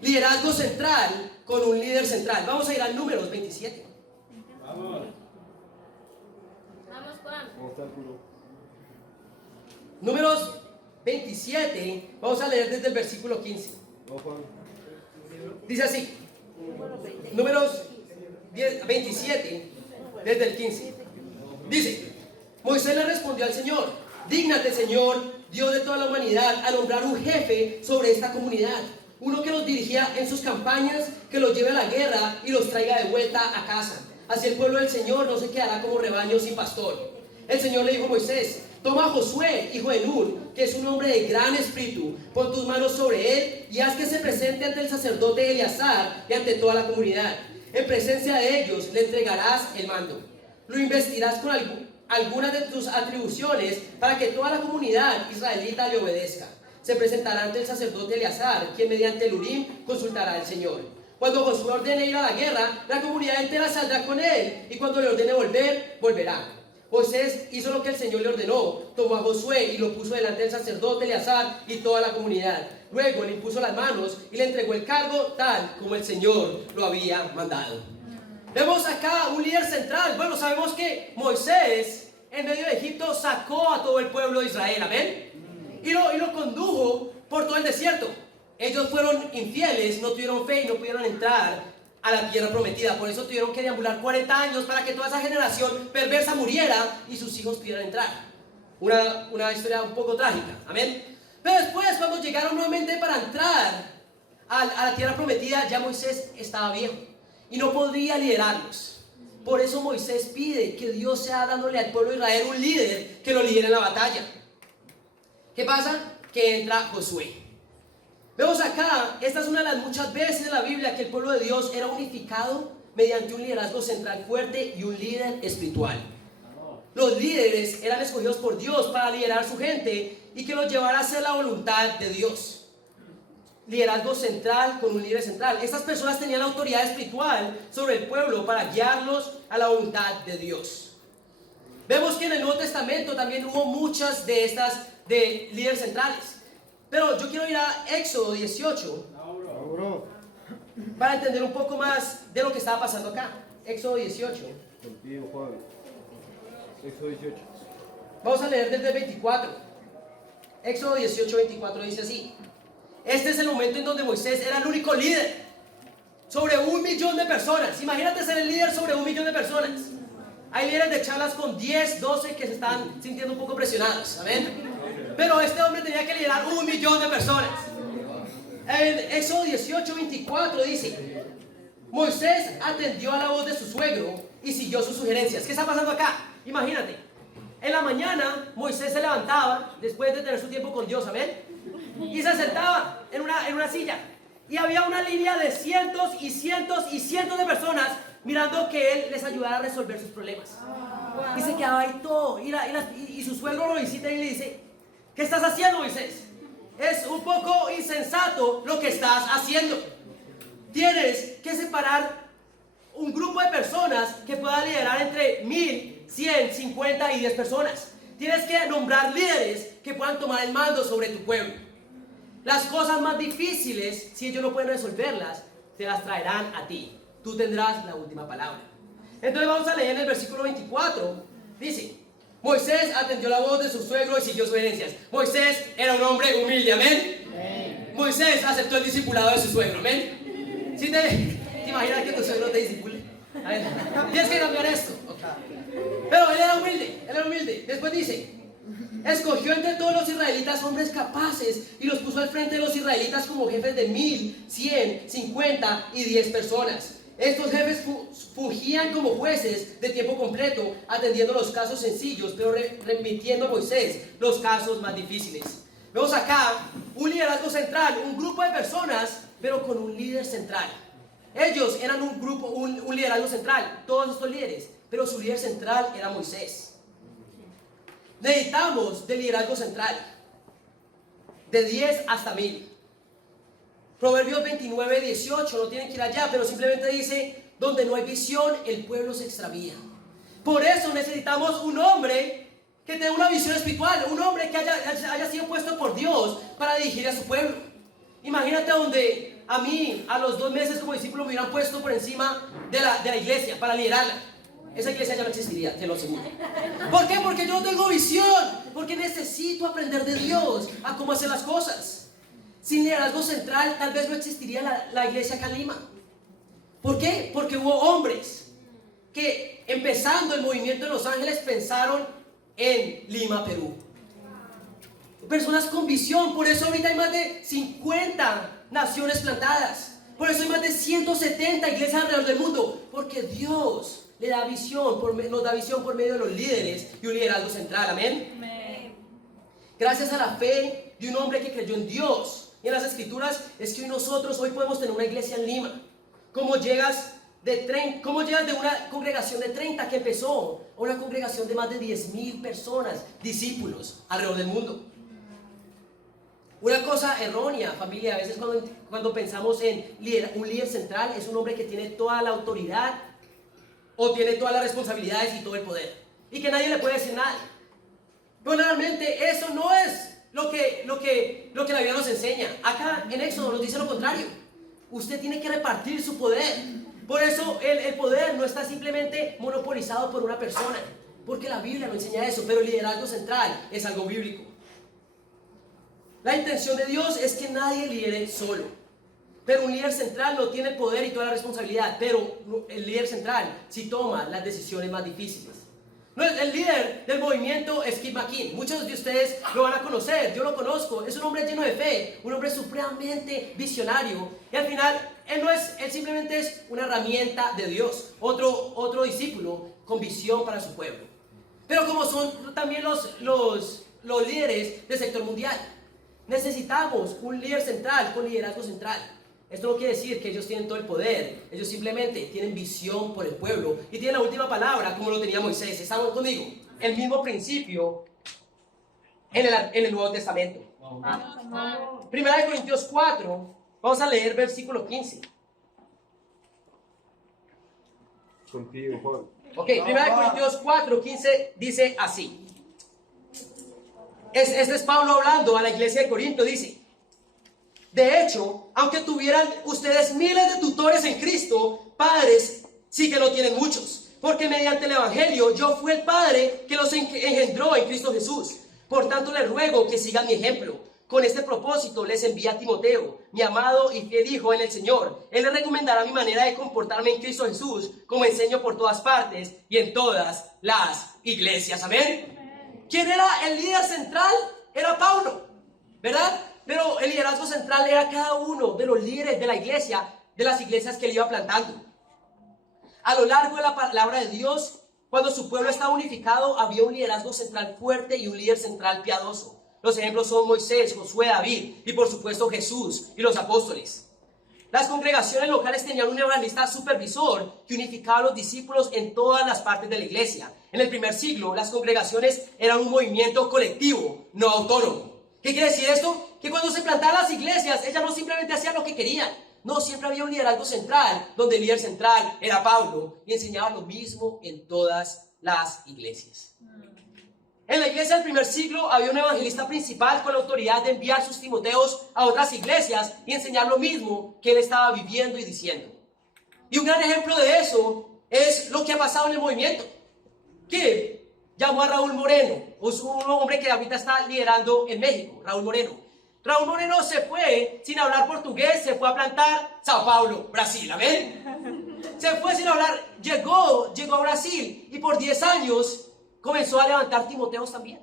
Liderazgo central con un líder central. Vamos a ir al Números 27. Vamos. Vamos, Juan. ¿Cómo está el culo? Números 27, vamos a leer desde el versículo 15. Vamos, Juan. Dice así: Números 27, desde el 15. Dice: Moisés le respondió al Señor: dígnate, Señor, Dios de toda la humanidad, a nombrar un jefe sobre esta comunidad, uno que los dirigía en sus campañas, que los lleve a la guerra y los traiga de vuelta a casa. Así el pueblo del Señor no se quedará como rebaño sin pastor. El Señor le dijo a Moisés: toma a Josué, hijo de Nun, que es un hombre de gran espíritu, pon tus manos sobre él y haz que se presente ante el sacerdote Eleazar y ante toda la comunidad. En presencia de ellos le entregarás el mando. Lo investirás con algunas de tus atribuciones para que toda la comunidad israelita le obedezca. Se presentará ante el sacerdote Eleazar, quien mediante el Urim consultará al Señor. Cuando Josué ordene ir a la guerra, la comunidad entera saldrá con él, y cuando le ordene volver, volverá. Moisés hizo lo que el Señor le ordenó, tomó a Josué y lo puso delante del sacerdote Eleazar y toda la comunidad. Luego le impuso las manos y le entregó el cargo tal como el Señor lo había mandado. Vemos acá un líder central. Bueno, sabemos que Moisés en medio de Egipto sacó a todo el pueblo de Israel, amén, y lo condujo por todo el desierto. Ellos fueron infieles, no tuvieron fe y no pudieron entrar a la tierra prometida. Por eso tuvieron que deambular 40 años para que toda esa generación perversa muriera y sus hijos pudieran entrar. Una historia un poco trágica, amén. Pero después, cuando llegaron nuevamente para entrar a la tierra prometida, ya Moisés estaba viejo y no podía liderarlos. Por eso Moisés pide que Dios sea dándole al pueblo de Israel un líder que lo lidere en la batalla. ¿Qué pasa? Que entra Josué. Vemos acá, esta es una de las muchas veces en la Biblia que el pueblo de Dios era unificado mediante un liderazgo central fuerte y un líder espiritual. Los líderes eran escogidos por Dios para liderar a su gente y que los llevara a hacer la voluntad de Dios. Liderazgo central con un líder central. Estas personas tenían autoridad espiritual sobre el pueblo para guiarlos a la voluntad de Dios. Vemos que en el Nuevo Testamento también hubo muchas de estas de líderes centrales. Pero yo quiero ir a Éxodo 18 para entender un poco más de lo que estaba pasando acá. Éxodo 18. Contigo, Juan. Éxodo 18. Vamos a leer desde el 24. Éxodo 18, 24 dice así: este es el momento en donde Moisés era el único líder sobre 1 millón de personas. Imagínate ser el líder sobre 1 millón de personas. Hay líderes de charlas con 10, 12 que se están sintiendo un poco presionados, ¿amén? Pero este hombre tenía que liderar 1 millón de personas. En Éxodo 18, 24 dice: Moisés atendió a la voz de su suegro y siguió sus sugerencias. ¿Qué está pasando acá? Imagínate, en la mañana Moisés se levantaba después de tener su tiempo con Dios, amén, y se sentaba en una silla, y había una línea de cientos y cientos y cientos de personas mirando que él les ayudara a resolver sus problemas. Y se quedaba ahí todo, y su suegro lo visita y le dice: ¿qué estás haciendo, Moisés? Es un poco insensato lo que estás haciendo. Tienes que separar un grupo de personas que pueda liderar entre 1000, 100, 50 y 10 personas. Tienes que nombrar líderes que puedan tomar el mando sobre tu pueblo. Las cosas más difíciles, si ellos no pueden resolverlas, te las traerán a ti. Tú tendrás la última palabra. Entonces vamos a leer en el versículo 24. Dice: Moisés atendió la voz de su suegro y siguió sus herencias. Moisés era un hombre humilde, amén. Moisés aceptó el discipulado de su suegro, amén. Si te imaginas que tu suegro te discipule, tienes que cambiar esto. Pero él era humilde. Después dice: escogió entre todos los israelitas hombres capaces y los puso al frente de los israelitas como jefes de 1000, 100, 50 y 10 personas. Estos jefes fungían como jueces de tiempo completo, atendiendo los casos sencillos, pero remitiendo a Moisés los casos más difíciles. Vemos acá un liderazgo central, un grupo de personas, pero con un líder central. Ellos eran un liderazgo central, todos estos líderes, pero su líder central era Moisés. Necesitamos de liderazgo central, de 10 hasta 1000. Proverbios 29, 18, no tienen que ir allá, pero simplemente dice: donde no hay visión, el pueblo se extravía. Por eso necesitamos un hombre que tenga una visión espiritual, un hombre que haya sido puesto por Dios para dirigir a su pueblo. Imagínate donde a mí, a los 2 meses como discípulo, me hubieran puesto por encima de la iglesia para liderarla. Esa iglesia ya no existiría, te lo aseguro. ¿Por qué? Porque yo no tengo visión, porque necesito aprender de Dios a cómo hacer las cosas. Sin liderazgo central, tal vez no existiría la iglesia acá en Lima. ¿Por qué? Porque hubo hombres que, empezando el movimiento en Los Ángeles, pensaron en Lima, Perú. Personas con visión. Por eso ahorita hay más de 50 naciones plantadas. Por eso hay más de 170 iglesias alrededor del mundo. Porque Dios le da visión, nos da visión por medio de los líderes y un liderazgo central. Amén. Amén. Gracias a la fe de un hombre que creyó en Dios y en las escrituras, es que nosotros hoy podemos tener una iglesia en Lima. ¿Cómo llegas de una congregación de 30 que empezó a una congregación de más de 10,000 personas, discípulos alrededor del mundo? Una cosa errónea, familia, a veces cuando pensamos en un líder central, es un hombre que tiene toda la autoridad o tiene todas las responsabilidades y todo el poder, y que nadie le puede decir nada. Pero realmente eso no es lo que la Biblia nos enseña. Acá en Éxodo nos dice lo contrario. Usted tiene que repartir su poder. Por eso el poder no está simplemente monopolizado por una persona, porque la Biblia no enseña eso, pero el liderazgo central es algo bíblico. La intención de Dios es que nadie lidere solo, pero un líder central no tiene el poder y toda la responsabilidad, pero el líder central sí toma las decisiones más difíciles. No, el líder del movimiento es Skip McKean. Muchos de ustedes lo van a conocer, yo lo conozco. Es un hombre lleno de fe, un hombre supremamente visionario. Y al final, él simplemente es una herramienta de Dios, otro discípulo con visión para su pueblo. Pero como son también los líderes del sector mundial, necesitamos un líder central con liderazgo central. Esto no quiere decir que ellos tienen todo el poder, ellos simplemente tienen visión por el pueblo y tienen la última palabra como lo tenía Moisés. ¿Están conmigo? El mismo principio en el Nuevo Testamento. Primera de Corintios 4, vamos a leer versículo 15. Contigo, Juan. Ok, Primera de Corintios 4, 15 dice así. Este es Pablo hablando a la iglesia de Corinto, dice: de hecho, aunque tuvieran ustedes miles de tutores en Cristo, padres sí que lo tienen muchos, porque mediante el Evangelio yo fui el padre que los engendró en Cristo Jesús. Por tanto les ruego que sigan mi ejemplo. Con este propósito les envía a Timoteo, mi amado y fiel hijo en el Señor. Él les recomendará mi manera de comportarme en Cristo Jesús, como enseño por todas partes y en todas las iglesias. Amén. ¿Quién era el líder central? Era Pablo, ¿verdad? Pero el liderazgo central era cada uno de los líderes de la iglesia, de las iglesias que él iba plantando. A lo largo de la palabra de Dios, cuando su pueblo estaba unificado, había un liderazgo central fuerte y un líder central piadoso. Los ejemplos son Moisés, Josué, David y por supuesto Jesús y los apóstoles. Las congregaciones locales tenían un evangelista supervisor que unificaba a los discípulos en todas las partes de la iglesia. En el primer siglo, las congregaciones eran un movimiento colectivo, no autónomo. ¿Qué quiere decir esto? Que cuando se plantaban las iglesias, ellas no simplemente hacían lo que querían. No, siempre había un liderazgo central, donde el líder central era Pablo y enseñaba lo mismo en todas las iglesias. En la iglesia del primer siglo había un evangelista principal con la autoridad de enviar sus Timoteos a otras iglesias y enseñar lo mismo que él estaba viviendo y diciendo. Y un gran ejemplo de eso es lo que ha pasado en el movimiento. Que llamó a Raúl Moreno, un hombre que ahorita está liderando en México, Raúl Moreno. Raúl Moreno se fue sin hablar portugués, se fue a plantar Sao Paulo, Brasil, ¿amén? Se fue sin hablar, llegó a Brasil y por 10 años comenzó a levantar Timoteos también.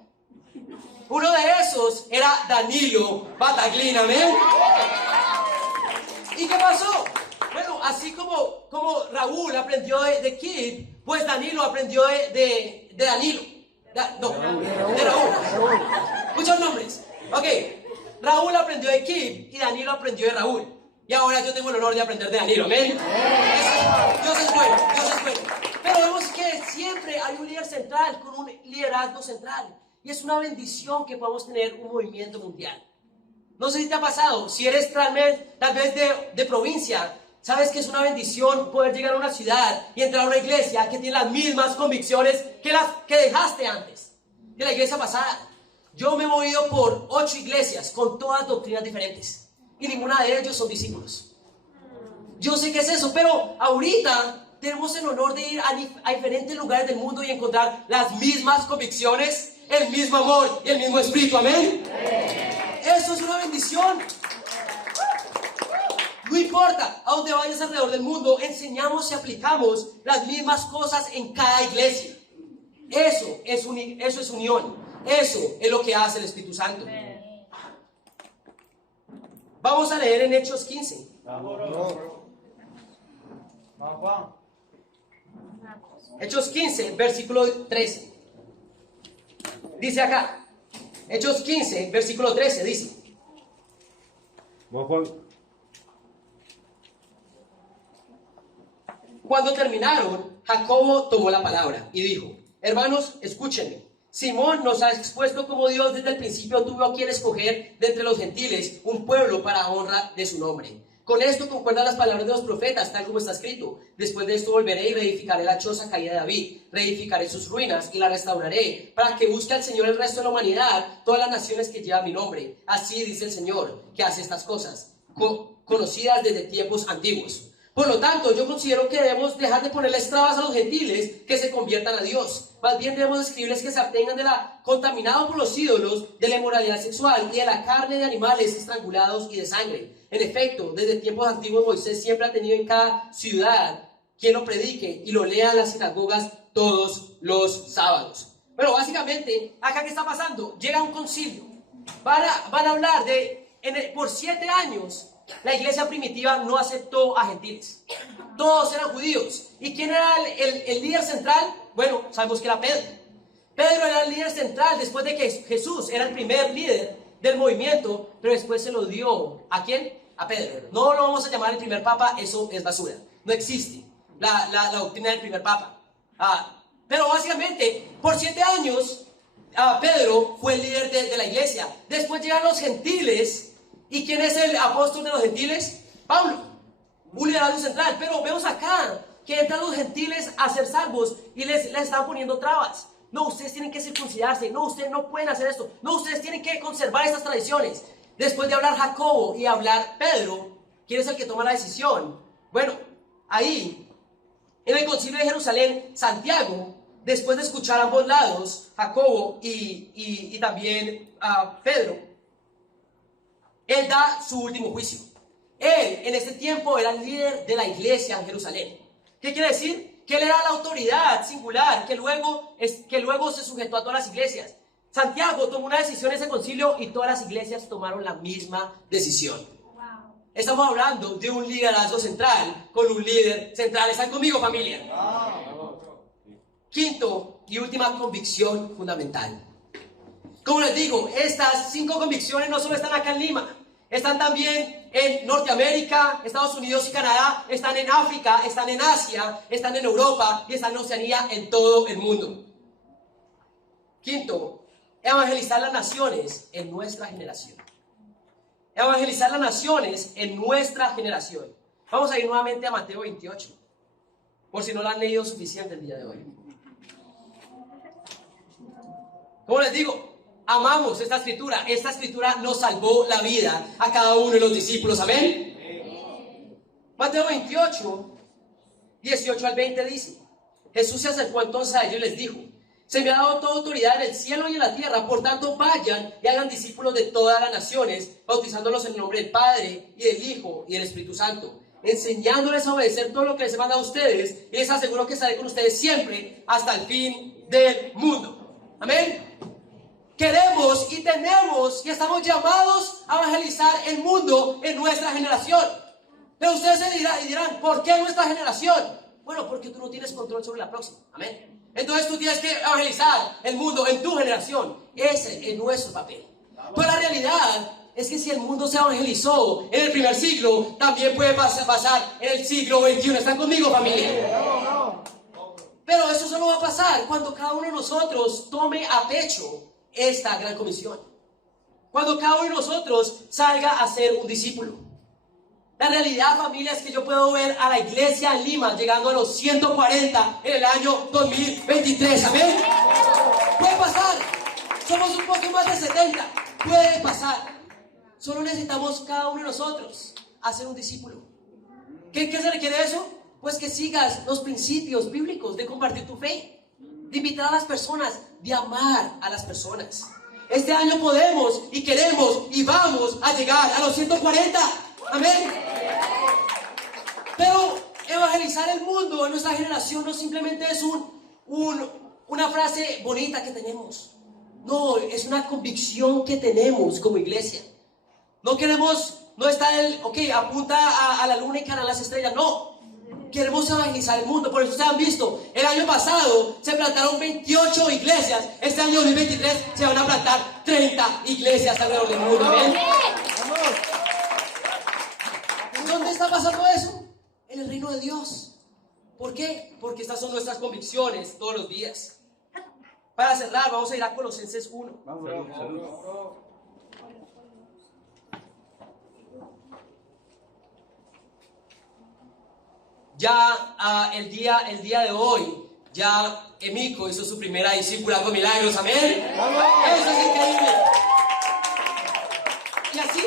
Uno de esos era Danilo Bataglin, ¿amén? ¿Y qué pasó? Bueno, así como Raúl aprendió de Kid, pues Danilo aprendió de Danilo. De Raúl. Muchos nombres. Ok, Raúl aprendió de Kid y Danilo aprendió de Raúl. Y ahora yo tengo el honor de aprender de Danilo, ¿amén? Dios es bueno, Dios es bueno. Pero vemos que siempre hay un líder central con un liderazgo central. Y es una bendición que podamos tener un movimiento mundial. No sé si te ha pasado, si eres tal vez de provincia, sabes que es una bendición poder llegar a una ciudad y entrar a una iglesia que tiene las mismas convicciones que las que dejaste antes, de la iglesia pasada. Yo me he movido por 8 iglesias con todas doctrinas diferentes y ninguna de ellos son discípulos. Yo sé que es eso, pero ahorita tenemos el honor de ir a diferentes lugares del mundo y encontrar las mismas convicciones, el mismo amor y el mismo espíritu. ¿Amén? Eso es una bendición. No importa a dónde vayas alrededor del mundo, enseñamos y aplicamos las mismas cosas en cada iglesia. Eso es unión. Eso es lo que hace el Espíritu Santo. Vamos a leer en Hechos 15. Hechos 15, versículo 13. Dice acá, Hechos 15, versículo 13, dice. Cuando terminaron, Jacobo tomó la palabra y dijo: hermanos, escúchenme. Simón nos ha expuesto cómo Dios desde el principio tuvo a quien escoger de entre los gentiles un pueblo para honra de su nombre. Con esto concuerdan las palabras de los profetas, tal como está escrito. Después de esto volveré y reedificaré la choza caída de David, reedificaré sus ruinas y la restauraré, para que busque al Señor el resto de la humanidad, todas las naciones que llevan mi nombre. Así dice el Señor, que hace estas cosas, conocidas desde tiempos antiguos. Por lo tanto, yo considero que debemos dejar de ponerles trabas a los gentiles que se conviertan a Dios. Más bien debemos escribirles que se abstengan de la contaminado por los ídolos, de la inmoralidad sexual y de la carne de animales estrangulados y de sangre. En efecto, desde tiempos antiguos Moisés siempre ha tenido en cada ciudad quien lo predique y lo lea en las sinagogas todos los sábados. Pero básicamente, acá ¿qué está pasando? Llega un concilio. Van a hablar por 7 años. La iglesia primitiva no aceptó a gentiles. Todos eran judíos. ¿Y quién era el líder central? Bueno, sabemos que era Pedro. Pedro era el líder central después de que Jesús era el primer líder del movimiento, pero después se lo dio ¿a quién? A Pedro. No lo vamos a llamar el primer papa, eso es basura. No existe la doctrina del primer papa. Pero básicamente, por 7 años, Pedro fue el líder de la iglesia. Después llegan los gentiles. ¿Y quién es el apóstol de los gentiles? Pablo, un liderazgo central. Pero vemos acá que entran los gentiles a ser salvos y les están poniendo trabas. No, ustedes tienen que circuncidarse. No, ustedes no pueden hacer esto. No, ustedes tienen que conservar estas tradiciones. Después de hablar Jacobo y hablar Pedro, ¿quién es el que toma la decisión? Bueno, ahí, en el concilio de Jerusalén, Santiago, después de escuchar a ambos lados, Jacobo y también Pedro, él da su último juicio. Él, en este tiempo, era el líder de la iglesia en Jerusalén. ¿Qué quiere decir? Que él era la autoridad singular, que luego se sujetó a todas las iglesias. Santiago tomó una decisión en ese concilio y todas las iglesias tomaron la misma decisión. Wow. Estamos hablando de un liderazgo central con un líder central. ¿Están conmigo, familia? Wow. Quinto y última convicción fundamental. Como les digo, estas 5 convicciones no solo están acá en Lima, están también en Norteamérica, Estados Unidos y Canadá, están en África, están en Asia, están en Europa y están en Oceanía, en todo el mundo. Quinto, evangelizar las naciones en nuestra generación. Evangelizar las naciones en nuestra generación. Vamos a ir nuevamente a Mateo 28, por si no lo han leído suficiente el día de hoy. Como les digo, amamos esta escritura nos salvó la vida a cada uno de los discípulos, ¿amén? Mateo 28, 18 al 20 dice: Jesús se acercó entonces a ellos y les dijo: se me ha dado toda autoridad en el cielo y en la tierra, por tanto vayan y hagan discípulos de todas las naciones, bautizándolos en el nombre del Padre y del Hijo y del Espíritu Santo, enseñándoles a obedecer todo lo que les he mandado a ustedes, y les aseguro que estaré con ustedes siempre hasta el fin del mundo. Amén. Queremos y tenemos y estamos llamados a evangelizar el mundo en nuestra generación. Pero ustedes se dirán, ¿por qué nuestra generación? Bueno, porque tú no tienes control sobre la próxima. Amén. Entonces tú tienes que evangelizar el mundo en tu generación. Ese es nuestro papel. Pero la realidad es que si el mundo se evangelizó en el primer siglo, también puede pasar en el siglo XXI. ¿Están conmigo, familia? Pero eso solo va a pasar cuando cada uno de nosotros tome a pecho esta gran comisión. Cuando cada uno de nosotros salga a ser un discípulo. La realidad, familia, es que yo puedo ver a la iglesia en Lima llegando a los 140 en el año 2023. ¿Amén? Puede pasar. Somos un poco más de 70. Puede pasar. Solo necesitamos cada uno de nosotros hacer un discípulo. ¿Qué se requiere de eso? Pues que sigas los principios bíblicos de compartir tu fe, de invitar a las personas, de amar a las personas. Este año podemos y queremos y vamos a llegar a los 140. Amén. Pero evangelizar el mundo en nuestra generación no simplemente es una frase bonita que tenemos. No, es una convicción que tenemos como iglesia. No está apunta a la luna y cara a las estrellas. No. Queremos evangelizar el mundo. Por eso ustedes han visto, el año pasado se plantaron 28 iglesias. Este año 2023 se van a plantar 30 iglesias alrededor del mundo. ¿Amén? ¿Dónde está pasando eso? En el reino de Dios. ¿Por qué? Porque estas son nuestras convicciones todos los días. Para cerrar, vamos a ir a Colosenses 1. ya el día de hoy, ya Emiko hizo su primera discípula con milagros, amén. Eso es increíble. Y así,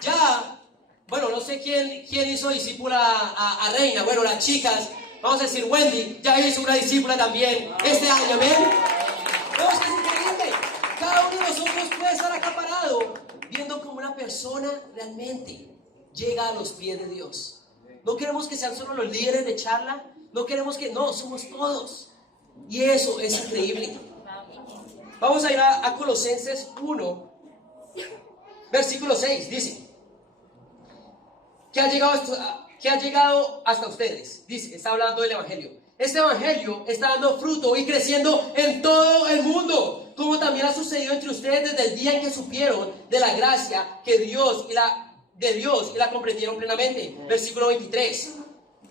ya, bueno, no sé quién hizo discípula a Reina, bueno, las chicas, vamos a decir Wendy, ya hizo una discípula también este año, amén. No, es que es increíble. Cada uno de nosotros puede estar acaparado viendo cómo una persona realmente llega a los pies de Dios. No queremos que sean solo los líderes de charla, no queremos que, no, somos todos. Y eso es increíble. Vamos a ir a Colosenses 1, versículo 6, dice, que ha llegado hasta ustedes, dice, está hablando del Evangelio. Este Evangelio está dando fruto y creciendo en todo el mundo, como también ha sucedido entre ustedes desde el día en que supieron de la gracia de Dios y la comprendieron plenamente. Versículo 23.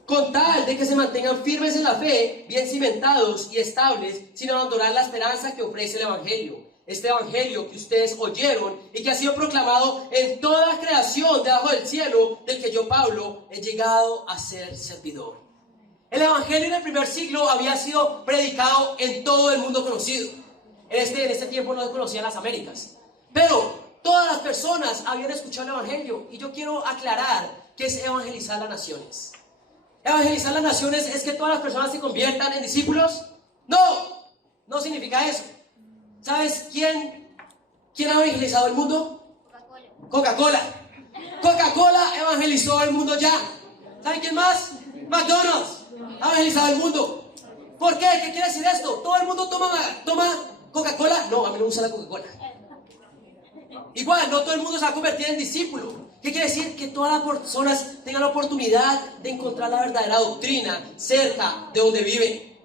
Con tal de que se mantengan firmes en la fe, bien cimentados y estables, sin abandonar la esperanza que ofrece el Evangelio. Este Evangelio que ustedes oyeron y que ha sido proclamado en toda la creación debajo del cielo, del que yo, Pablo, he llegado a ser servidor. El Evangelio en el primer siglo había sido predicado en todo el mundo conocido. En este tiempo no se conocían las Américas, pero todas las personas habían escuchado el Evangelio. Y yo quiero aclarar qué es evangelizar las naciones. Evangelizar las naciones es que todas las personas se conviertan en discípulos. No significa eso. ¿Sabes quién ha evangelizado el mundo? Coca-Cola. Coca-Cola evangelizó el mundo ya. ¿Saben quién más? McDonald's ha evangelizado el mundo. ¿Por qué? ¿Qué quiere decir esto? ¿Todo el mundo toma Coca-Cola? No, a mí no me gusta la Coca-Cola. Igual, no todo el mundo se va a convertir en discípulo. ¿Qué quiere decir? Que todas las personas tengan la oportunidad de encontrar la verdadera doctrina cerca de donde viven.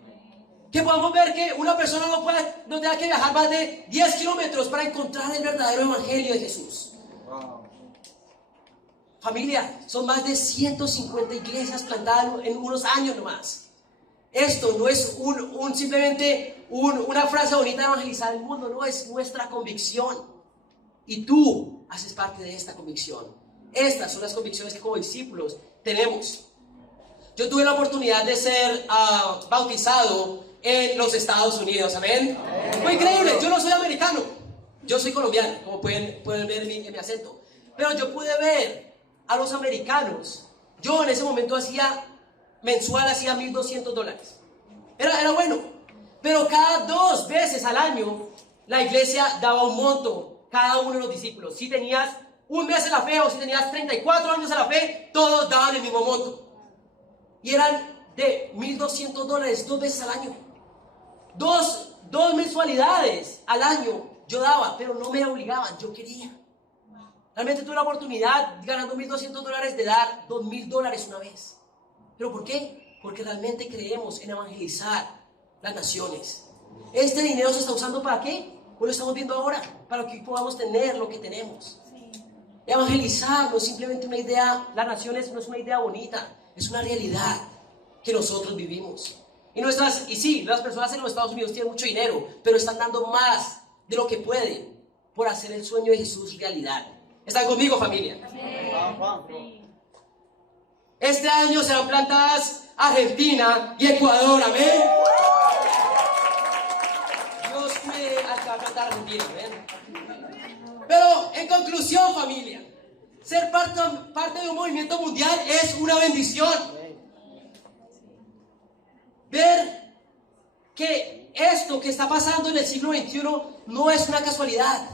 Que podamos ver que una persona no tenga que viajar más de 10 kilómetros para encontrar el verdadero evangelio de Jesús. Familia, son más de 150 iglesias plantadas en unos años nomás. Esto no es simplemente una frase bonita de evangelizar el mundo, no, es nuestra convicción. Y tú haces parte de esta convicción. Estas son las convicciones que como discípulos tenemos. Yo tuve la oportunidad de ser bautizado en los Estados Unidos, amén. Fue increíble. Yo no soy americano, yo soy colombiano, como pueden ver en mi acento. Pero yo pude ver a los americanos. Yo en ese momento mensual hacía $1,200. Era bueno. Pero cada 2 veces al año la iglesia daba un monto cada uno de los discípulos. Si tenías un mes en la fe o si tenías 34 años en la fe, todos daban el mismo monto. Y eran de $1,200 2 veces al año. Dos mensualidades al año yo daba, pero no me obligaban, yo quería. Realmente tuve la oportunidad, ganando $1,200, de dar $2,000 una vez. ¿Pero por qué? Porque realmente creemos en evangelizar las naciones. Este dinero se está usando ¿para qué? Pues lo estamos viendo ahora, para que podamos tener lo que tenemos. Evangelizar no es simplemente una idea, las naciones no es una idea bonita, es una realidad que nosotros vivimos. Y sí, las personas en los Estados Unidos tienen mucho dinero, pero están dando más de lo que pueden por hacer el sueño de Jesús realidad. ¿Están conmigo, familia? Sí. Este año serán plantadas Argentina y Ecuador, amén. Dios cuide al que va a plantar Argentina, amén. Pero en conclusión, familia, ser parte de un movimiento mundial es una bendición. Ver que esto que está pasando en el siglo XXI no es una casualidad.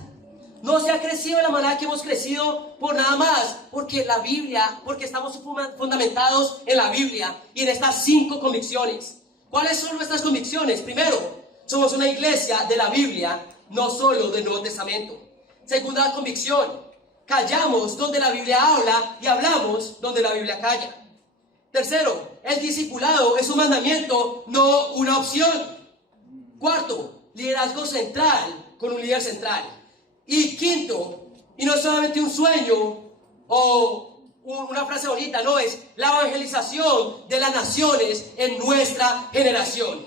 No se ha crecido de la manera que hemos crecido por nada más, porque estamos fundamentados en la Biblia y en estas 5 convicciones. ¿Cuáles son nuestras convicciones? Primero, somos una iglesia de la Biblia, no solo del Nuevo Testamento. Segunda convicción, callamos donde la Biblia habla y hablamos donde la Biblia calla. Tercero, el discipulado es un mandamiento, no una opción. Cuarto, liderazgo central con un líder central. Y quinto, y no solamente un sueño o una frase bonita, no, es la evangelización de las naciones en nuestra generación.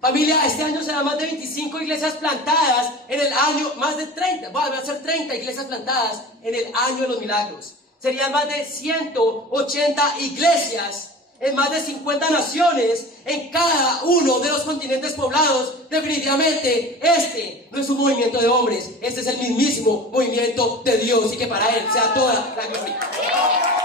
Familia, este año serán más de 25 iglesias plantadas en el año, más de 30, van a ser 30 iglesias plantadas en el año de los milagros. Serían más de 180 iglesias en más de 50 naciones, en cada uno de los continentes poblados. Definitivamente este no es un movimiento de hombres, este es el mismísimo movimiento de Dios, y que para Él sea toda la gloria.